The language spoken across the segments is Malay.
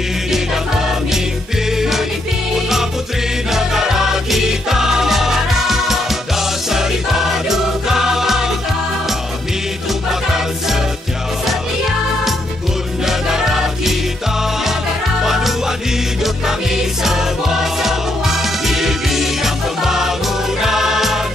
Didik dan memimpin putra putri negara kita. Pada seri paduka kami tumpahkan setia. Untuk negara kita, panduan hidup kami semua. Di bidang pembangunan.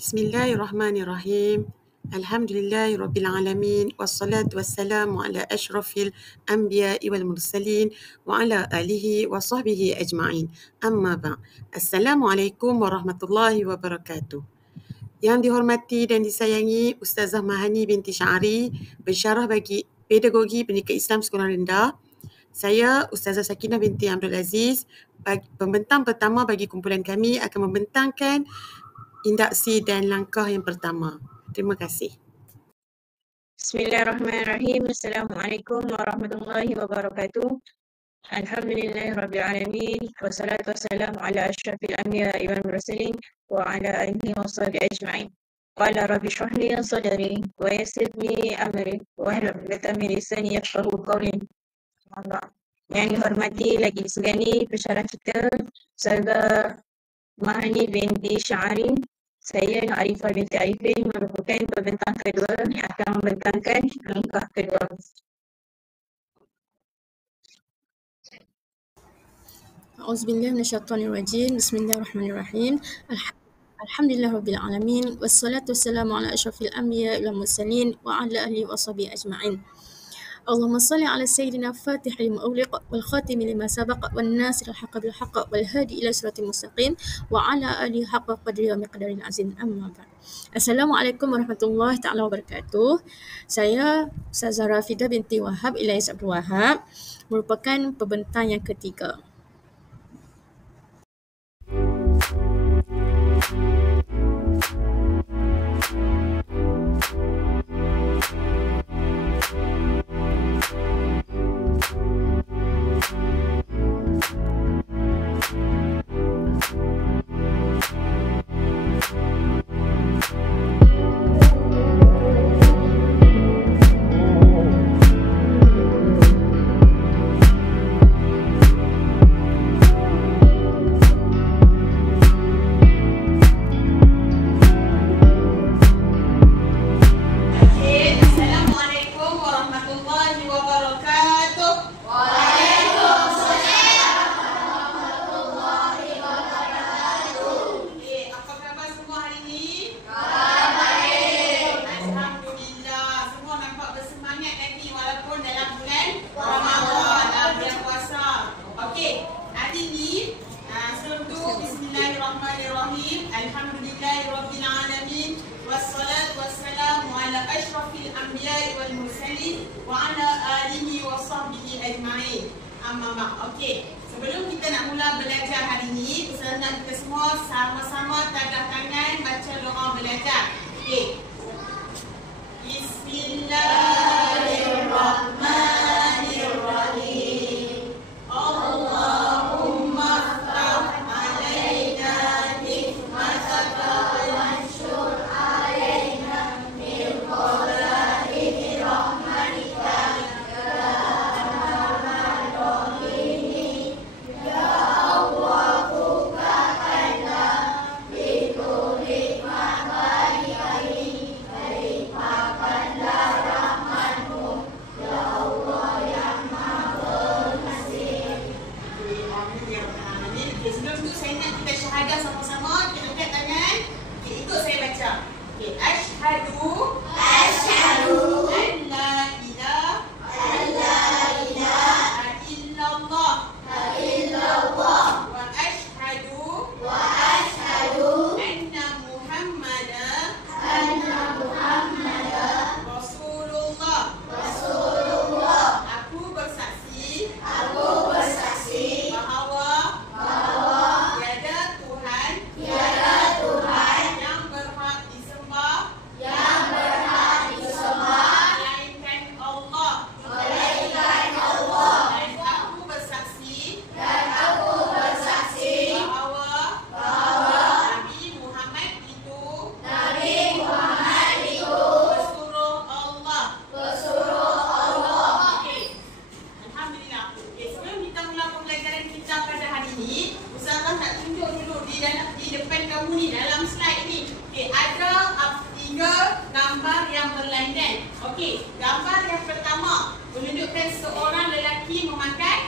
Bismillahirrahmanirrahim. Alhamdulillahirabbil alamin wassalatu wassalamu ala asyrafil anbiya'i wal mursalin wa ala alihi wa sahbihi ajma'in. Amma ba'd. Assalamualaikum warahmatullahi wabarakatuh. Yang dihormati dan disayangi Ustazah Mahani binti Syari, pensyarah bagi pedagogi pendidikan Islam sekolah rendah. Saya Ustazah Sakinah binti Abdul Aziz, pembentang pertama bagi kumpulan kami akan membentangkan induksi dan langkah yang pertama. Terima kasih. Bismillahirrahmanirrahim. Assalamualaikum warahmatullahi wabarakatuh. Alhamdulillahirabbil alamin wassalatu wassalamu ala asyrafil anbiya'i wal mursalin wa ala alihi washabihi ajma'in. Qala rabbi shrah li sadri wa yassir li amri wahlul 'uqdatam min lisani yafqahu qawli. Yang dihormati lagi segani pensyarah kita Ustazah Mahani binti Syari. Saya Arifah binti Arifin merupakan pembentang kedua yang akan membentangkan langkah kedua. A'udzubillahi minasyaitonirrajim. Bismillahirrahmanirrahim. Alhamdulillahirabbil alamin wassalatu wassalamu ala asyrafil anbiya'i wal mursalin wa ala alihi washabihi ajma'in. Allahumma salli ala sayyidina Fatih lima ughliq wal khatim lima sabaq wan nasir al haqq bil haqq wal hadi ila siratal mustaqim wa ala alihi haqqa qadri wa miqdaril azim. Amma ba'd. Assalamualaikum warahmatullahi taala wabarakatuh. Saya Ustazah Rafidah binti Wahab Ilyas Abdul Wahab, merupakan pembentang yang ketiga. Okey, sebelum kita nak mula belajar hari ini, saya nak kita semua sama-sama tadah tangan baca doa belajar. Okey. Bismillahirrahmanirrahim. Allahumma ftah alaina nikmataka wanshur alaina min khaza'ini rahmatika. Rahmatika menunjukkan seorang lelaki memakai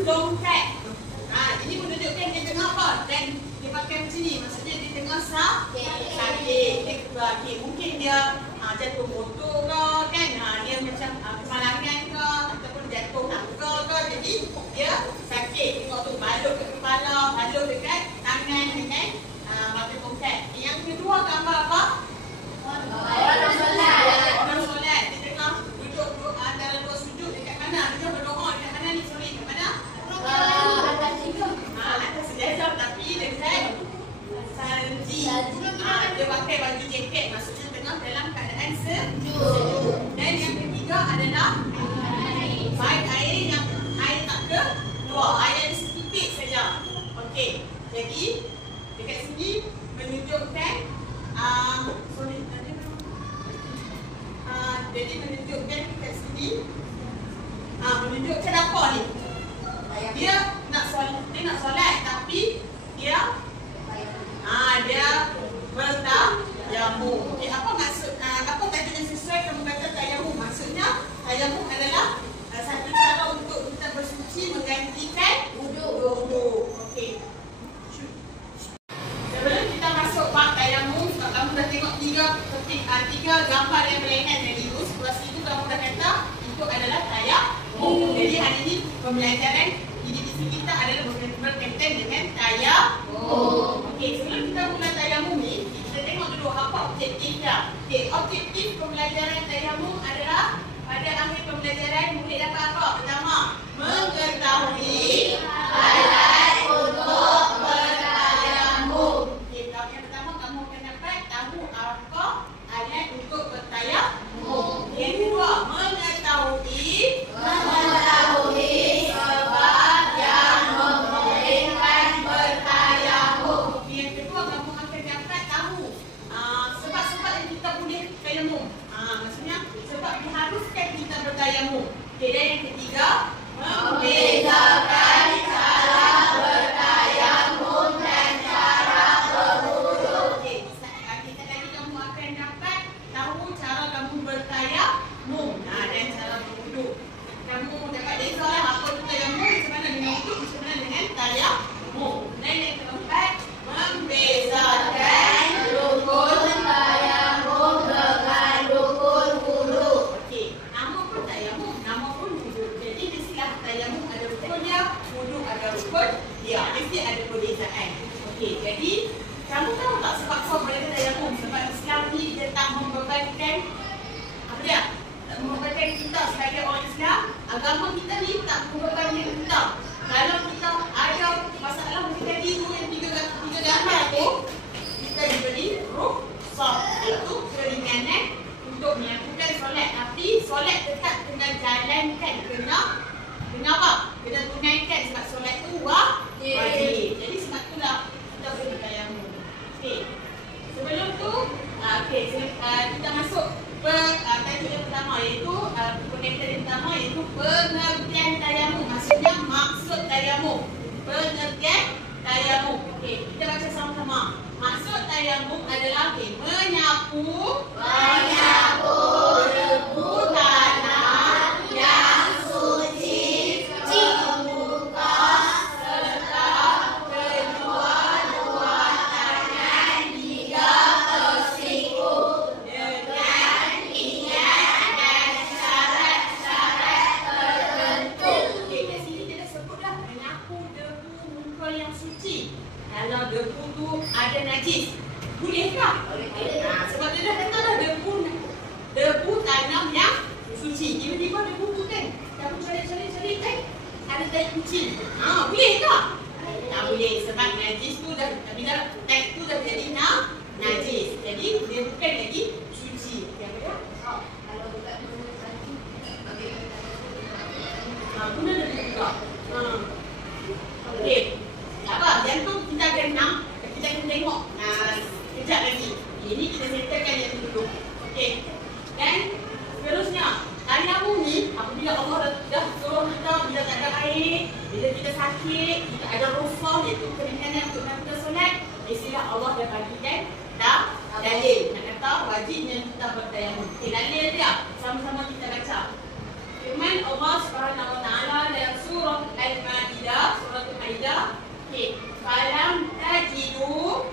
longkat. Ini menunjukkan dia tengah apa? Dan dia pakai macam ni. Maksudnya dia tengah sakit. Mungkin dia jatuh motor ke kan? Dia macam kemalangan ke ataupun jatuh tangga ke. Jadi dia sakit. Tengok tu balut kat kepala, balut dekat tangan dengan pakai longkat. Yang kedua gambar apa? Orang solat. Dia tengah duduk antara dua sujud dekat mana? Dia berdoa dekat mana ni? Sorry, dekat mana? Atas sejadah tapi dekat salji. Dia pakai baju jaket, maksudnya tengah dalam keadaan sejuk. Dan yang ketiga adalah baik air yang air tak keluar, air ada sedikit saja. Okey, jadi dekat sini menunjukkan jadi menunjukkan dekat sini menunjukkan apa ni? Dia nak solat tapi dia bertayamum. Okey, apa maksud apa kata yang sesuai kamu kata tayamum? Maksudnya tayamum adalah satu cara untuk kita bersuci menggantikan wudu. Okey. Sebelum kita masuk bab tayamum, kamu dah tengok tiga gambar yang berlainan tadi tu. Setelah itu kamu dah kata itu adalah tayamum. Jadi hari ini pembelajaran edisi kita adalah berkaitan dengan tayamum. Okey, sebelum kita mula tayamum ni, kita tengok dulu apa objektifnya. Okey, objektif pembelajaran tayamum adalah pada akhir pembelajaran murid dapat apa? Pertama, mengetahui alat untuk bertayamum. Okey, yang pertama kamu akan dapat tahu apa alat untuk bertayamum. Yang kedua, mengetahui sebab yang membolehkan bertayamum. Yang kedua, kamu akan dapat tahu sebab-sebab yang kita boleh tayamum. Maksudnya sebab diharuskan kita bertayamum. Okey, dan yang ketiga, membedakan cara bertayamum dan cara berwudu. Okey, kita tadi kamu akan dapat tahu cara kamu bertayamum dan cara berwudu. Kamu dapat beza apa itu tayamum, macam mana dengan wudu, macam mana dengan tayamum. Dan yang keempat, membezakan rukun tayamum dengan rukun wudu. Okey, nama pun tayamum, nama pun wudu. Jadi mestilah tayamum ada rukunnya, wudu ada rukun dia. Mesti ada perbezaan. Okey, jadi kamu tahu tak sebab apa mereka tayamum? Sebab Islam ni dia tak membebankan apa dia? Membebankan kita sebagai orang Islam. Agama kita ni tak membebankan kita. Kalau kita ada masalah macam tadi tu yang tiga gambar tu, kita diberi rukhsah, iaitu keringanan untuk melakukan solat. Tapi solat tetap kena jalankan, kena apa? Kena tunaikan sebab solat tu wajib. Jadi sebab itulah kita boleh tayamum. Okey. Sebelum tu, kita masuk tajuk yang pertama, iaitu konektor yang pertama, iaitu pengertian tayamum. Maksudnya maksud tayamum. Pengertian tayamum. Okey, kita baca sama-sama. Maksud tayamum adalah menyapu debu tanah yang suci membuka serta kedua-dua tangan jika tersiku dengan niat dan syarat-syarat tertentu. Okey, kat sini dia dah sebut dah menyapu debu muka yang suci. Kalau debu tu ada najis, bolehkah? Sebab dia dah kata dah debu tanam yang suci. Tiba-tiba debu tu kan, kamu cari kan, ada tai kucing. Bolehkah? Tak boleh sebab najis tu dah, bila tai tu dah jadi najis. Jadi dia bukan lagi suci. Apa dia? Kalau bukan suci. Guna dia buka. Okey. Apa? Yang tu kita akan tengok kejap lagi. Ini kita settlekan yang dulu. Okey. Dan seterusnya, tayamum ni apabila Allah dah tolong kita, bila tak ada air, bila kita sakit, kita ada rukhsah, iaitu keringanan untuk kita solat, istilah Allah dah bagikan dalil. Nak kata tentang wajibnya kita bertayamum. Okey, dalil dia sama-sama kita baca. Firman Allah Subhanahu Wa Taala dalam surah Al-Maidah, surah Al-Maidah. Okey, falam tajidu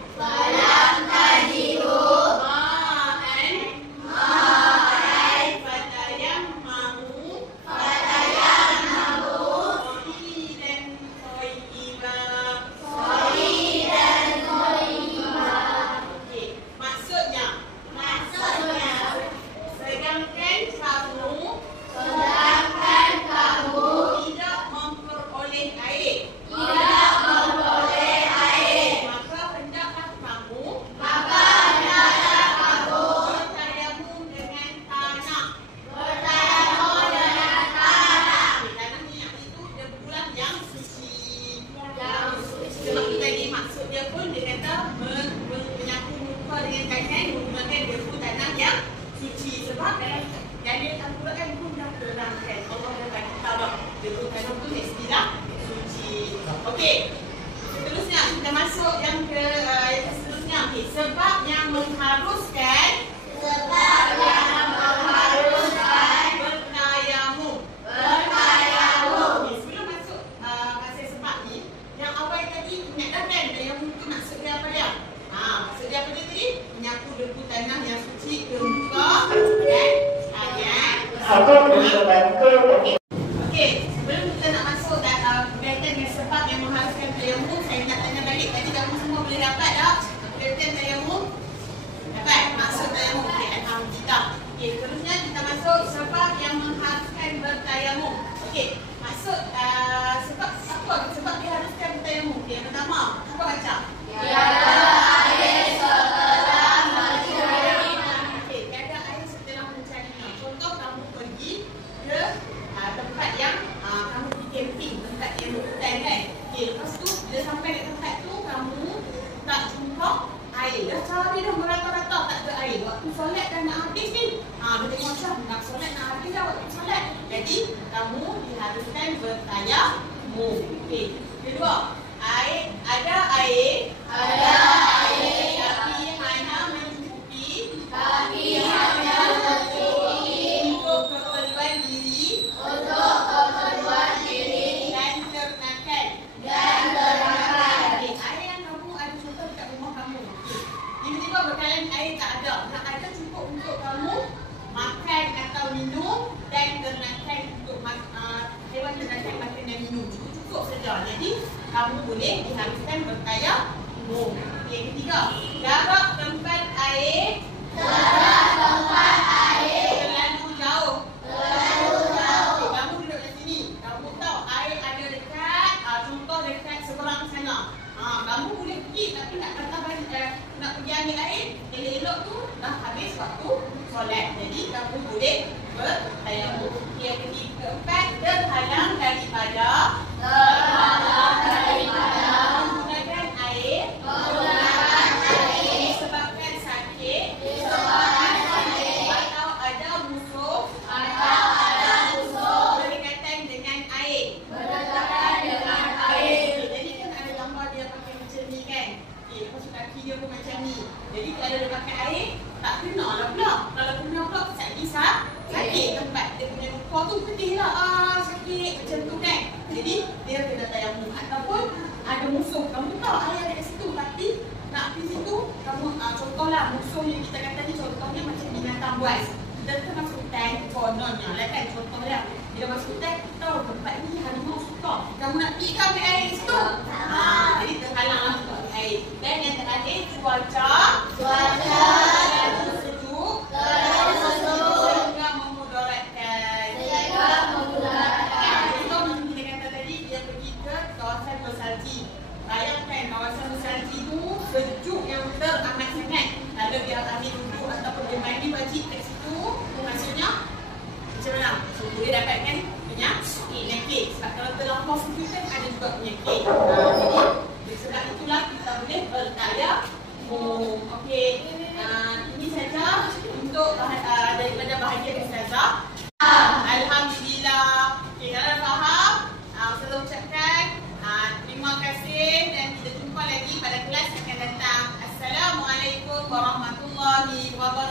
warahmatullahi wabarakatuh.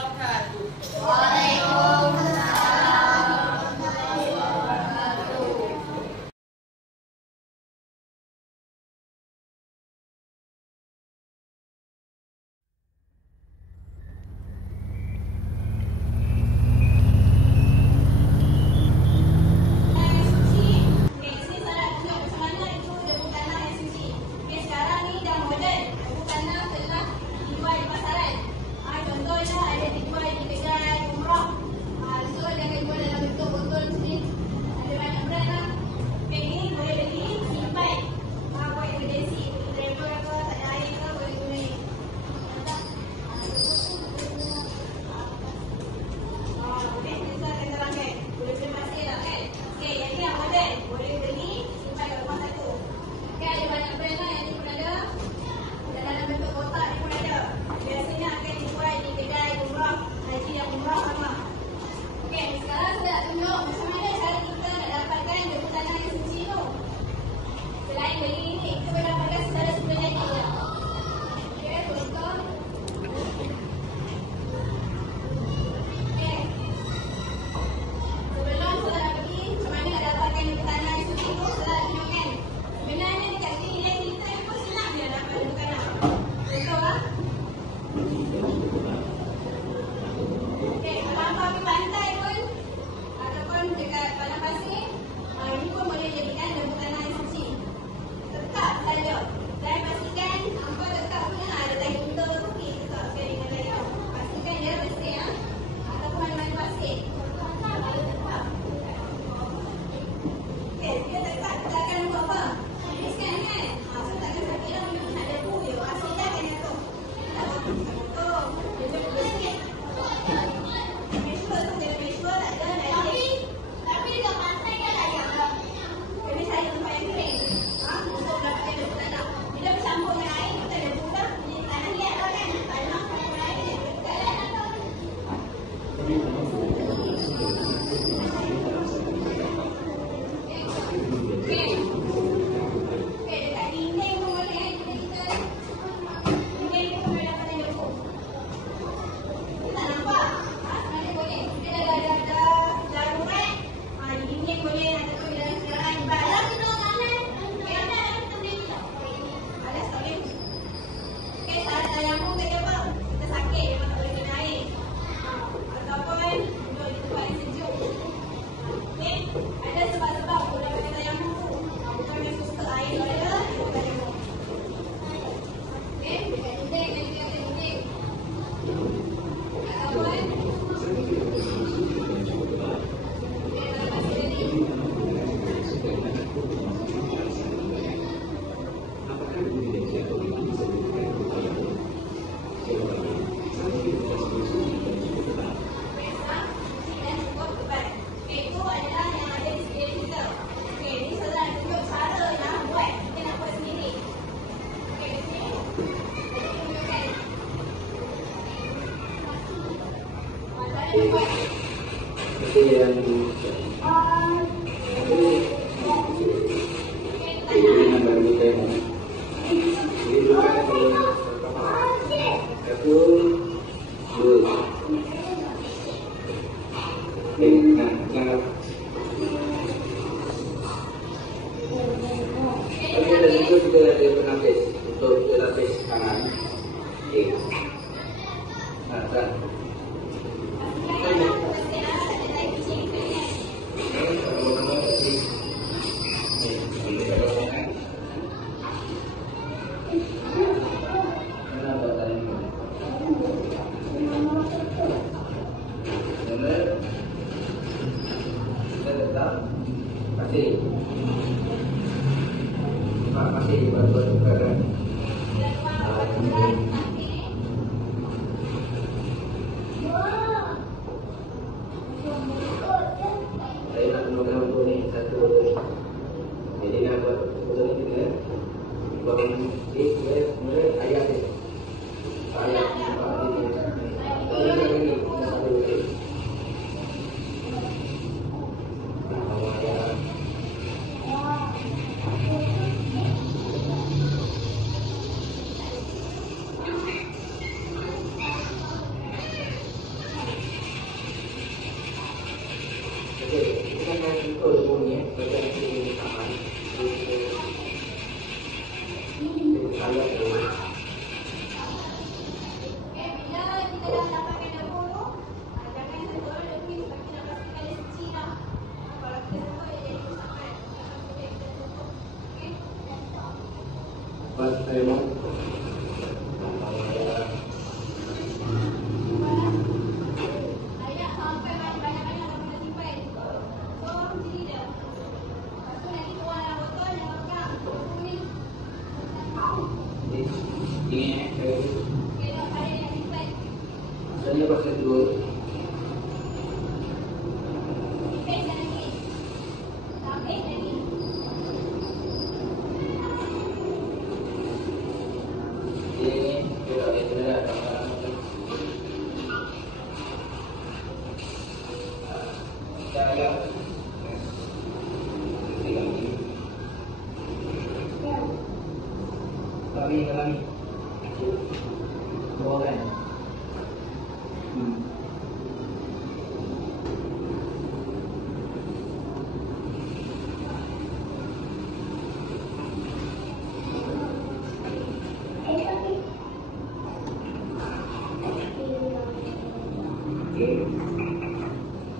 tunjuk macam mana cara kita nak dapatkan debu tanah yang suci tu. Selain beli ini, kita boleh dapatkan secara sebenarnya je. Okey, contoh. Okey. Sebelum saudara pergi, macam mana nak dapatkan debu tanah yang suci tu, saudara tengok kan. Sebenarnya dekat sini dia kita pun senang je dapat debu tanah. Contoh lah. Okey, kalau hampa pergi pantai pun ataupun dekat padang pasir, ini pun boleh jadikan debu tanah yang suci. Tetap saja. Dan pastikan hampa tetap punya ada tahi unta tu pergi tetapkan dengan layar. Pastikan dia bersih ya. Ataupun mana-mana pasir. Ada tetap. Okey, dia tetap kita akan buat apa? Habiskan kan? So takkan sakit dah untuk nak debu je. Pasir dah kan jatuh. Kita buat betul. Dia bersih. Tapi dekat pantai kan layak tak? Kami cari tempat yang kering untuk dapatkan debu tanah. Bila bercampur dengan air, kita debu dah. Jadi tanah liat lah kan? Tanah campur air dia dekat lah. Okey, dekat dinding pun boleh. Kita dinding ni pun boleh dapatkan debu. Tak nampak? Sebenarnya boleh. Kita dah darurat. Di dinding boleh ataupun di dalam segala ibadah. Alas kita mana? Okey, ada kita boleh tak? Alas tak boleh. Okey, saat tayamum kata apa? Kita sakit, memang tak boleh kena air. Ataupun duduk di tempat yang sejuk. Okey, ada sebab-sebab untuk dapatkan tayamum tu. Bukan memang suka air ada, kita tayamum. Okey, dekat dinding, dan juga dekat dinding. Ataupun Kami dua kan.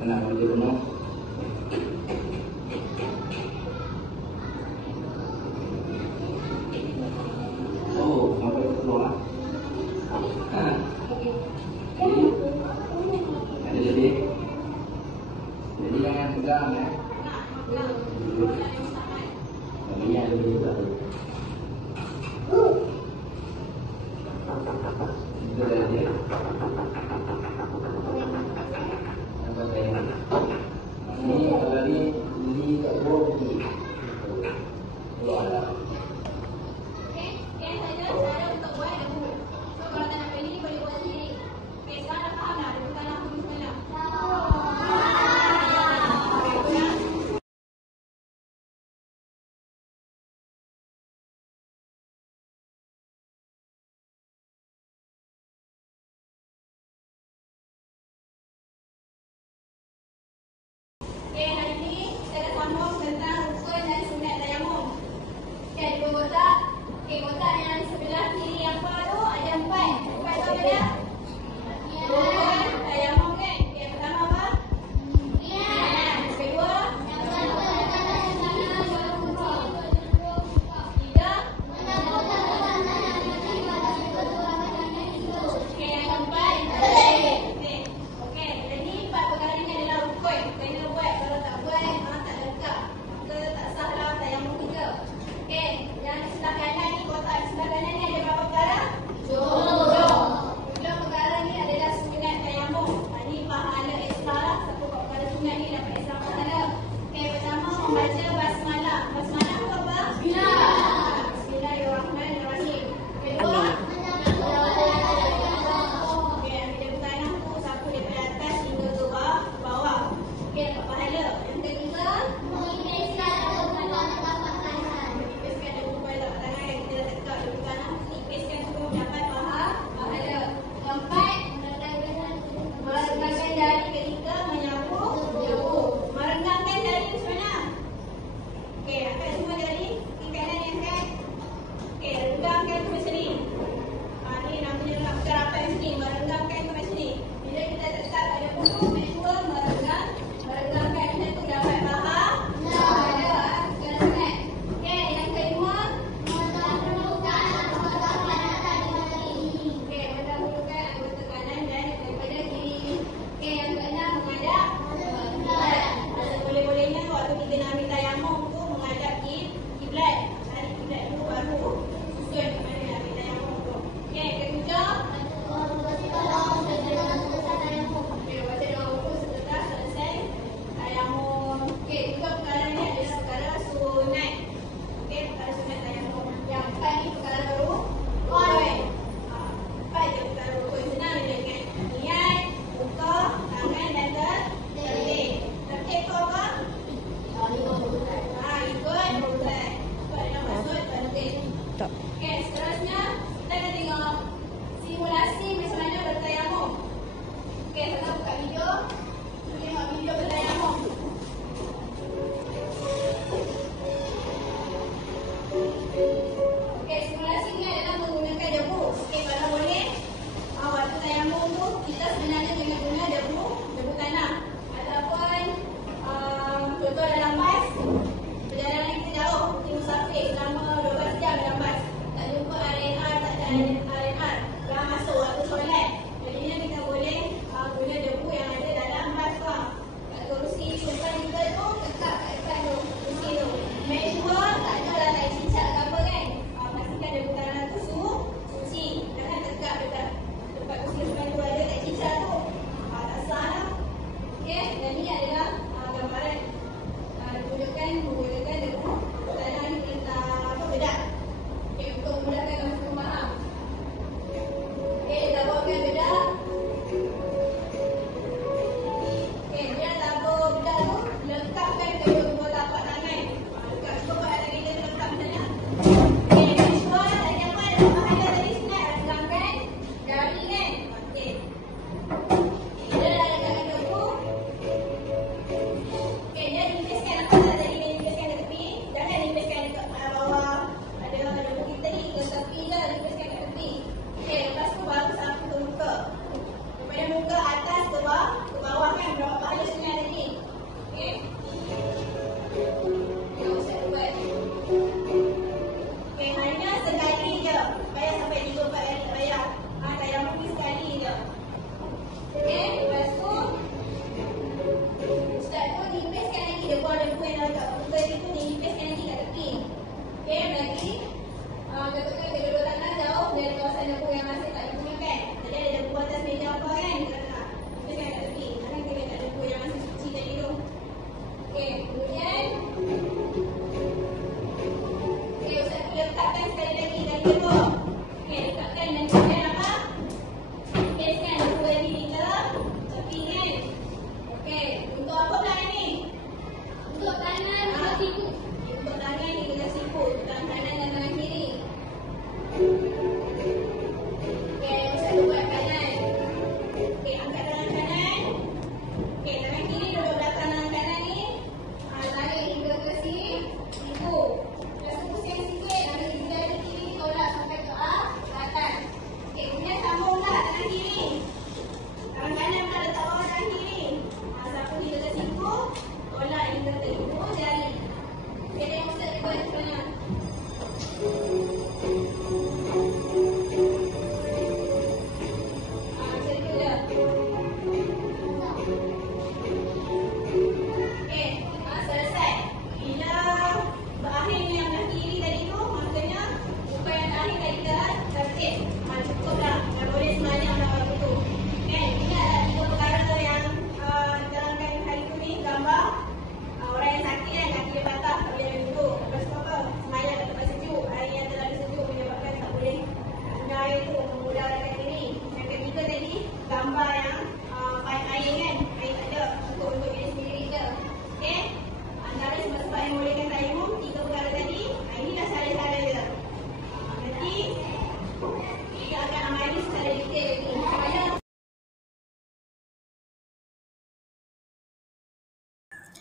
Kenapa dia penuh? Oh, sampai ke bawah. Ada lebih. Jadi jangan tegang ya. Ini ada lebih juga. Itu dah dia. Ini kalau ni kat bawah ni. Kalau ada. Hari ini kita akan sambung tentang rukun dan sunat tayamum. Dua kotak. Kotak yang sebelah kiri apa tu ada 4. 4 tu ada? Rukun tayamum kan? Pertama apa? Kedua? Tiga? Yang keempat? Jadi 4 perkara ini adalah rukun. Kena buat. Kalau tak buat, tak legak. Maka tak sahlah tayamum kita. Yang di sebelah kanan ni, kotak di sebelah kanan ni ada berapa perkara? 7 perkara ni adalah sunat tayamum. Ini pahala ekstra lah. Siapa buat perkara sunat ni dapat ekstra pahala. Pertama membaca basmalah. Basmalah tu apa? Bismillahirrahmanirrahim. Kedua, ambil tanah tu sapu daripada atas hingga ke bawah. Dapat pahala. Yang ketiga, menipeskan debu pada tapak tangan. Kita dah tekak debu tanah, nipeskan tu dapat pahala. Keempat, merenggangkan jari ketika menyapu debu. Merenggangkan jari macam mana? Angkat semua jari, kiri kanan ni angkat. Renggangkan tu macam ni. Ni namanya bukan rapat macam ni. Merenggangkan tu macam ni. Bila kita tekak pada bulu, make sure merenggangkan macam tu dapat pahala. Yang kelima, mendahulukan anggota kanan daripada kiri. Yang keenam, menghadap boleh-bolehnya waktu kita nak ambil tayamum tu menghadap kiblat. Cari kiblat dulu baru susun ke mana nak ambil tayamum tu. Ketujuh, baca doa wudu setelah selesai tayamum. Tiga perkara ni adalah perkara sunat. Perkara sunat tayamum. Yang empat ni perkara rukun. Empat je perkara rukun. Senang dia ingat. Niat, buka, tangan dan tertib. Tertib tu apa? Ikut urutan. Sebab dia nak masuk tertib. Seterusnya kita akan tengok simulasi macam mana bertayamum. Saya buka video. Tengok video bertayamum. Simulasi ni adalah menggunakan debu. Kalau boleh, waktu tayamum tu kita sebenarnya jangan guna debu tanah. Ataupun contoh dalam bas, perjalanan kita jauh, kita musafir selama 12 jam dalam bas. Tak jumpa RNR, tak ada RNR. Dah masuk waktu solat. Jadinya kita boleh guna debu yang ada dalam bas tu. Kat kerusi simpan juga tu, tekak kat depan tu, kerusi tu. Make sure tak ada lah tak cicak ke apa kan. Pastikan debu tanah tu suci. Jangan tekak dekat tempat kerusi simpan tu ada tak cicak tu. Tak sah lah. Dan ni adalah gambaran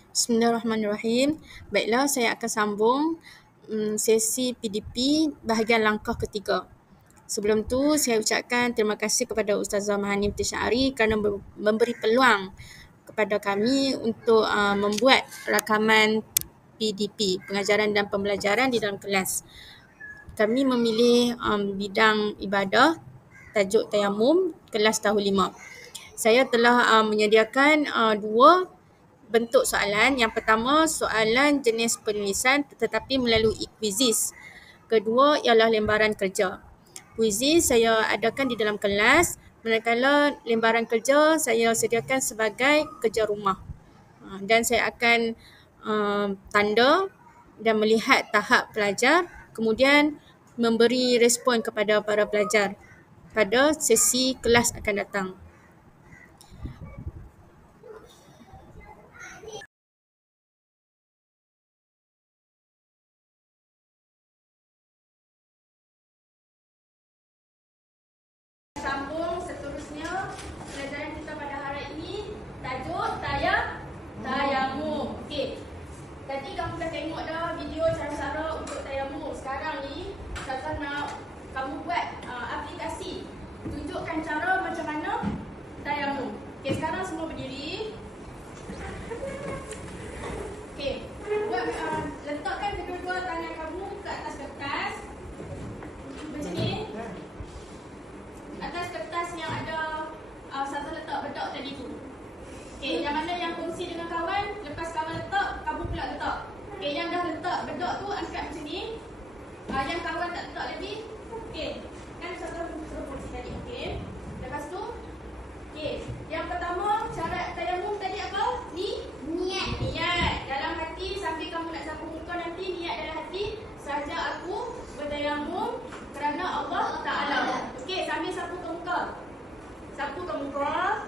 Bismillahirrahmanirrahim. Baiklah, saya akan sambung sesi PDP bahagian langkah ketiga. Sebelum tu, saya ucapkan terima kasih kepada Ustazah Mahanim Tishari kerana memberi peluang kepada kami untuk membuat rakaman PDP, pengajaran dan pembelajaran di dalam kelas. Kami memilih bidang ibadah, tajuk tayamum, kelas tahun 5. Saya telah menyediakan dua bentuk soalan. Yang pertama, soalan jenis penulisan tetapi melalui kuisis. Kedua ialah lembaran kerja. Kuisis saya adakan di dalam kelas, manakala lembaran kerja saya sediakan sebagai kerja rumah. Dan saya akan tanda dan melihat tahap pelajar, kemudian memberi respon kepada para pelajar pada sesi kelas akan datang. Sambung seterusnya pelajaran kita pada hari ini tajuk tayamum. Okey. Tadi kamu dah tengok dah video cara-cara untuk tayamum. Sekarang ni Ustazah nak kamu buat aplikasi. Tunjukkan cara macam mana tayamum. Okey, sekarang semua berdiri. Okey. Buat letakkan kedua-dua tangan kamu ke atas kertas. Macam ni. Atas kertas yang ada Ustazah letak bedak tadi tu. Okey, yang mana yang kongsi dengan kawan, lepas kawan letak, kamu pula letak. Okey, yang dah letak bedak tu angkat macam ni. Yang kawan tak letak lagi. Okey, kan Ustazah suruh kongsi tadi. Okey. Lepas tu, okey, yang pertama cara tayamum tadi apa? Niat. Dalam hati sambil kamu nak sapu muka nanti, niat dalam hati, saja aku bertayamum kerana Allah Ta'ala. Okey, sambil sapu ke muka. Sapu ke muka.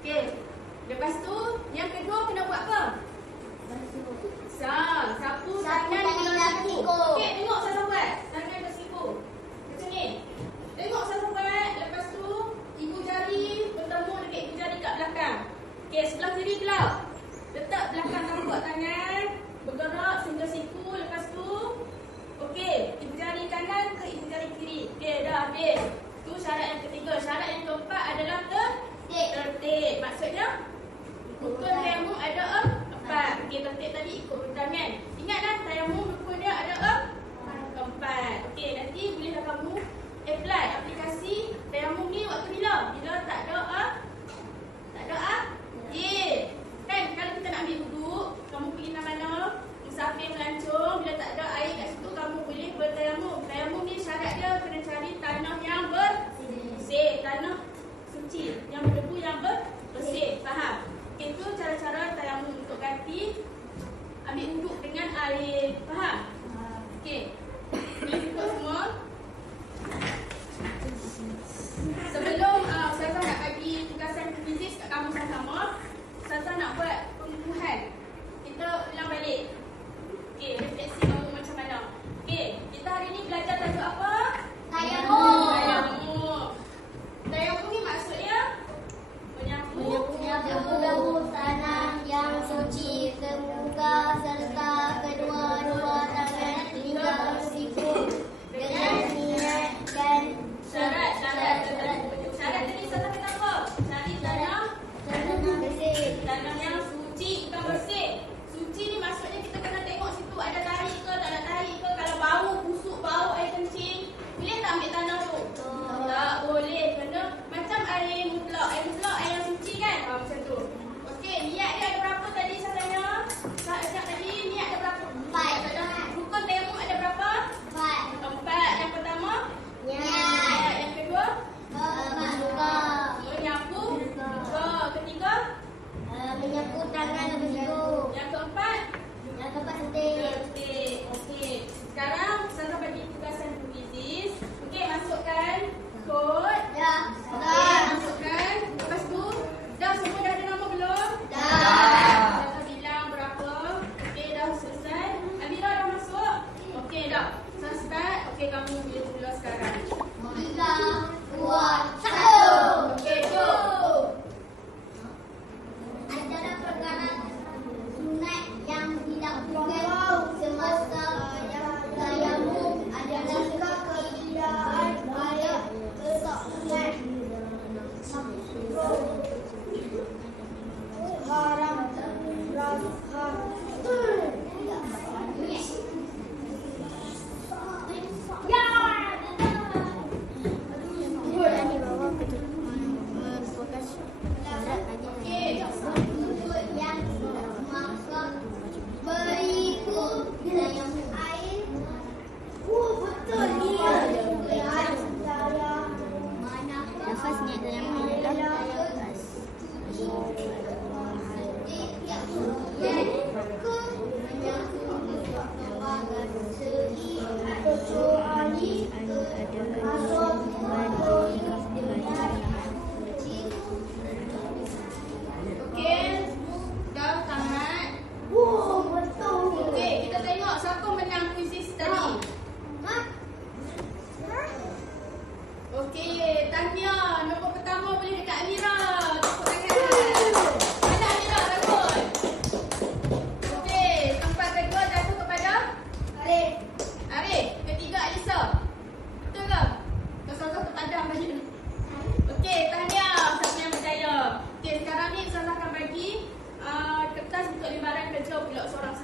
Okey. Lepas tu, yang kedua kena buat apa? Sapu tangan dengan siku. Okey, tengok saya buat.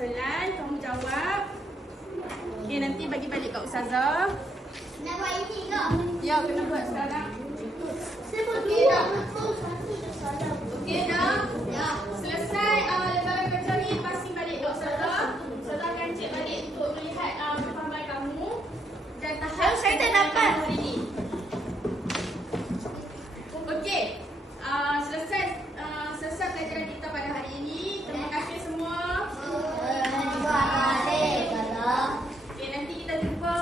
soalan, kamu jawab. Okey, nanti bagi balik kat Ustazah. Nak buat ini ke? Ya, kena buat sekarang. Okey dah. Okey dah. Ya. Selesai lembaran kerja ni, pasti balik kat Ustazah. Ustazah akan cek balik untuk melihat kefahaman kamu dan tahap Saya tak dapat. hari ni. Okey. Selesai pelajaran kita pada hari ini. Terima kasih semua. Okey, nanti kita jumpa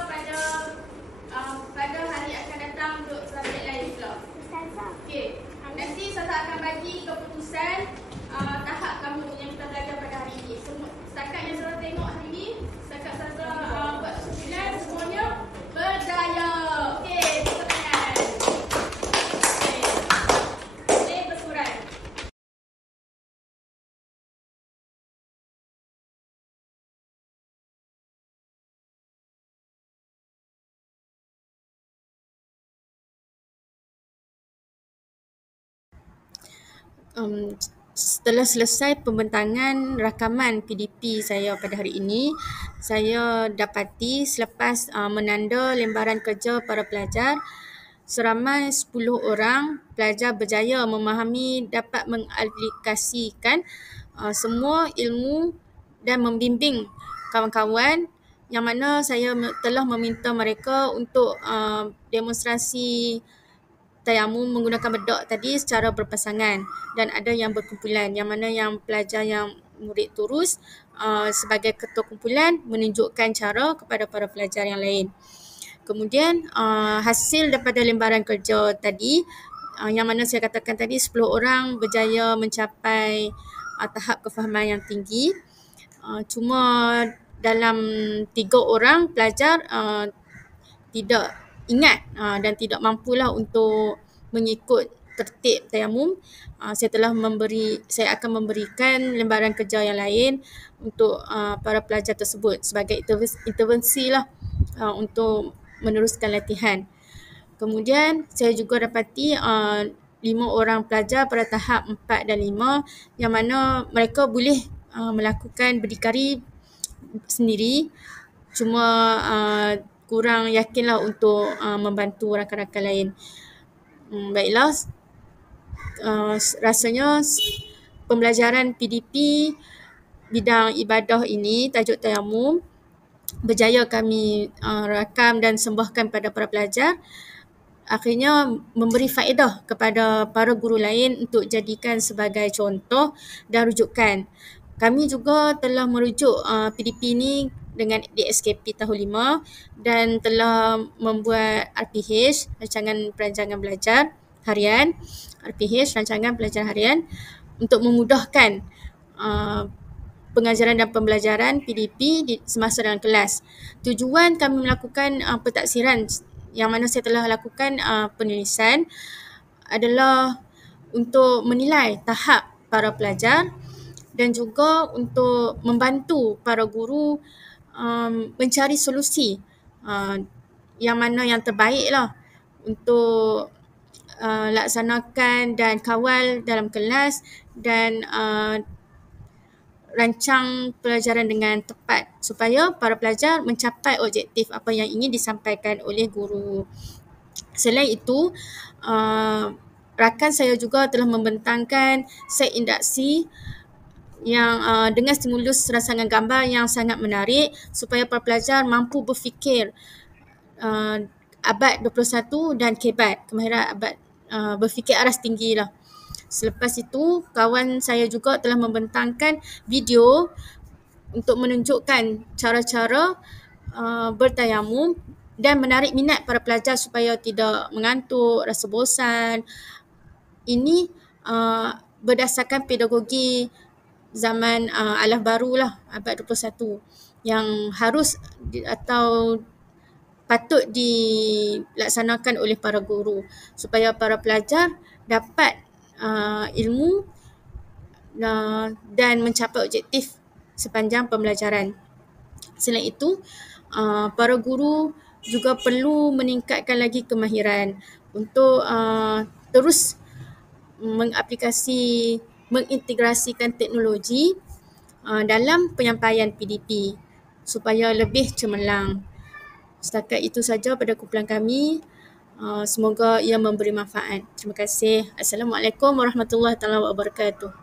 pada hari akan datang untuk subjek lain pula. Okey, nanti Ustazah akan bagi keputusan tahap kamu yang kita belajar pada hari ini. Setakat yang Ustazah tengok hari ini, setakat Ustazah buat kesimpulan, semuanya berjaya. Okey, tepuk tangan. Okey, boleh bersurat. Setelah selesai pembentangan rakaman PDP saya pada hari ini, saya dapati selepas menanda lembaran kerja para pelajar, seramai 10 orang pelajar berjaya memahami, dapat mengaplikasikan semua ilmu dan membimbing kawan-kawan yang mana saya telah meminta mereka untuk demonstrasi tayamum menggunakan bedak tadi secara berpasangan, dan ada yang berkumpulan, yang mana yang pelajar yang murid turus sebagai ketua kumpulan menunjukkan cara kepada para pelajar yang lain. Kemudian hasil daripada lembaran kerja tadi, yang mana saya katakan tadi 10 orang berjaya mencapai tahap kefahaman yang tinggi. Cuma dalam 3 orang pelajar tidak ingat dan tidak mampulah untuk mengikut tertib tayamum. Saya akan memberikan lembaran kerja yang lain untuk para pelajar tersebut sebagai intervensi lah untuk meneruskan latihan. Kemudian saya juga dapati 5 orang pelajar pada tahap 4 dan 5 yang mana mereka boleh melakukan berdikari sendiri, cuma kurang yakinlah untuk membantu rakan-rakan lain. Baiklah, rasanya pembelajaran PDP bidang ibadah ini, tajuk tayamum, berjaya kami rakam dan sembahkan pada para pelajar. Akhirnya memberi faedah kepada para guru lain untuk jadikan sebagai contoh dan rujukan. Kami juga telah merujuk PDP ini dengan DSKP tahun 5 dan telah membuat RPH, Rancangan Perancangan Belajar Harian, RPH, Rancangan Pelajaran Harian, untuk memudahkan pengajaran dan pembelajaran PDP semasa dalam kelas. Tujuan kami melakukan pentaksiran yang mana saya telah lakukan penulisan adalah untuk menilai tahap para pelajar dan juga untuk membantu para guru mencari solusi yang mana yang terbaik lah untuk laksanakan dan kawal dalam kelas dan rancang pelajaran dengan tepat supaya para pelajar mencapai objektif apa yang ingin disampaikan oleh guru. Selain itu, rakan saya juga telah membentangkan set induksi yang dengan stimulus rangsangan gambar yang sangat menarik supaya para pelajar mampu berfikir abad 21 dan kebat, kemahiran abad berfikir aras tinggi lah. Selepas itu, kawan saya juga telah membentangkan video untuk menunjukkan cara-cara bertayamum dan menarik minat para pelajar supaya tidak mengantuk, rasa bosan. Ini berdasarkan pedagogi zaman alah baru lah, abad 21, yang harus atau patut dilaksanakan oleh para guru supaya para pelajar dapat ilmu dan mencapai objektif sepanjang pembelajaran. Selain itu, para guru juga perlu meningkatkan lagi kemahiran untuk terus mengintegrasikan teknologi dalam penyampaian PDP supaya lebih cemerlang. Setakat itu saja pada kumpulan kami. Semoga ia memberi manfaat. Terima kasih. Assalamualaikum warahmatullahi wabarakatuh.